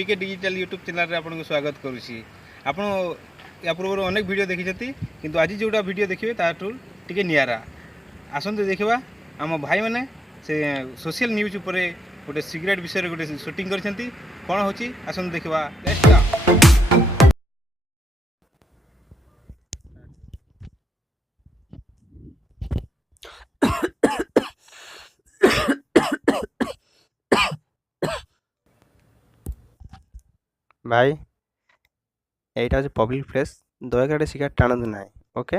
पीके digital YouTube channel आपको स्वागत करुँची। आप या पूर्व अनेक वीडियो देखी किंतु आज जोटा वीडियो देखिए ताठू टिके नियारा आसतु देखा आम भाई मैंने से सोशल न्यूज उपरे गोटे सिगरेट विषय गोटे शूटिंग करछंती कौन होची आसतु देखा। भाई এইটা হচ্ছে পব্লিক প্লেস, দয়া করে সিগারেট টানানো নাই, ওকে?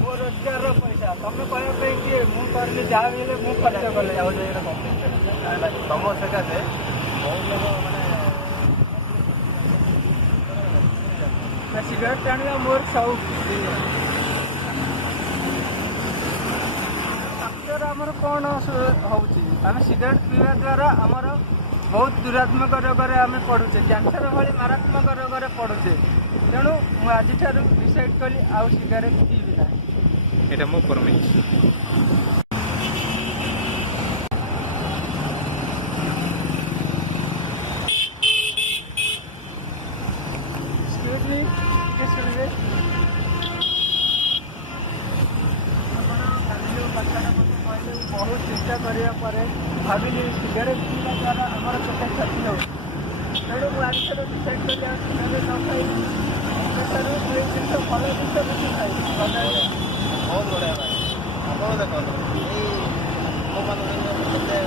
ମୋ ରୋଜଗାରର ପଇସା ତମେ କହିବା ପାଇଁ କିଏ? ମୁଁ କରିଲି ଯାହା ବି ହେଲେ ମୁଁ ଖର୍ଚ୍ଚ କଲେ ଯାଉଛି ତମ ସକାଶେ ବହୁତ ଲୋକ ମାନେ ସିଗାରେଟ୍ ଟାଣିବା ମୋର ସଉକ। ତାଦ୍ୱାରା ଆମର କ'ଣ ହେଉଛି? ଆମେ ସିଗାରେଟ୍ ପିଇବା ଦ୍ୱାରା ଆମର ବହୁତ ଦୁରାତ୍ମକ ରୋଗରେ ଆମେ ପଡ଼ୁଛେ, କ୍ୟାନ୍ସର ଭଳି ମାରାତ୍ମକ ରୋଗରେ ପଡ଼ୁଛେ। ତେଣୁ ମୁଁ ଆଜିଠାରୁ ଡିସାଇଡ୍ କଲି ଆଉ ସିଗାରେଟ୍ ପିଇବି ନାହିଁ। এটা মো পরমিশ बहुत चेष्टा करने भाविली सिगरेट पीवा द्वारा आमर केते क्षति हो, तेणु मुझे डिसाइड कर सिगरेट न खाई जिन भल जिन बेसी खाई। बहुत बढ़िया भाई आप देखो ये लोक केते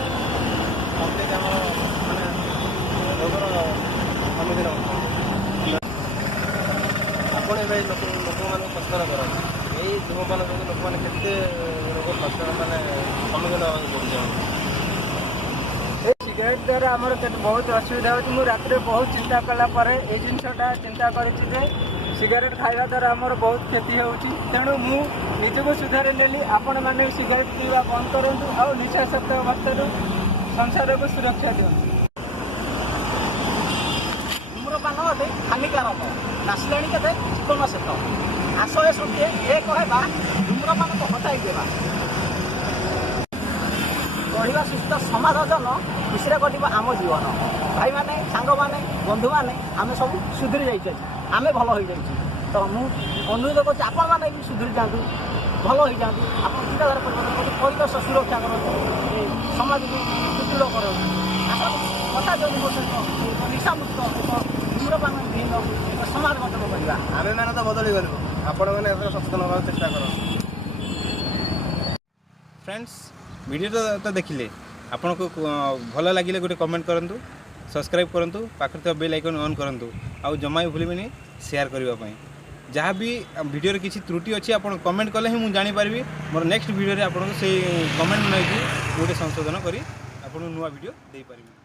पब्लिक आम माने रोगर सम्मुखीन आपण ए लोक मान कष्ट कर यही धूमपान जो लोक मैंने केते रोग कष्ट माने सम्मुखीन पड़े। सिगरेट द्वारा आमर बहुत असुविधा हो। रात बहुत चिंता कलापर ये जिनटा चिंता कर सिगरेट खाइबा द्वारा आमर बहुत क्षति होउची, तेणु मु निजको सुधारी नेली। आपण माने सिगरेट पीवा बंद करंतु आ निशासक्त अवस्था संसार को सुरक्षा दियंतु। धूम्रपान अति हानिकारक नासिलाणी के जीवन सेत आशय सत्य ये कहवा धूम्रपान को हटाई देवा गढ़ा सुस्थ समाज जन खुशी कटा आम जीवन। भाई मैंने सांग मैंने बंधु मैंने आम सब सुधरी जाइए, आम भल हो जाइए। तो मुझे अनुरोध कर भी सुधरी जातु भल हो जातु। आप चिंताधारा परिवेश सुरक्षा करूँ, समाज को सुदृढ़ करूँ। कथा जो निशा मुक्त धूम्रपान विहीन समाज गठन करवा। आम मैंने तो बदली गलु, आपण मैंने सचेतन होगा चेष्टा कर। फ्रेंड्स वीडियो तो देखिले आपन को भल लगे गोटे कमेंट करंतु, सब्सक्राइब करंतु, पाखर तो बेल आइकन ऑन करंतु, आउ जमा भी भूलिबेनी शेयर करबा पई। जहाँ भी वीडियो रे किसी त्रुटि अच्छी आप कमेंट कले ही मुझे जानीपारि मोर नेक्स्ट वीडियो रे आपन को से कमेंट नहीं गोटे संशोधन करी आपन नुआ वीडियो दे पारिबी।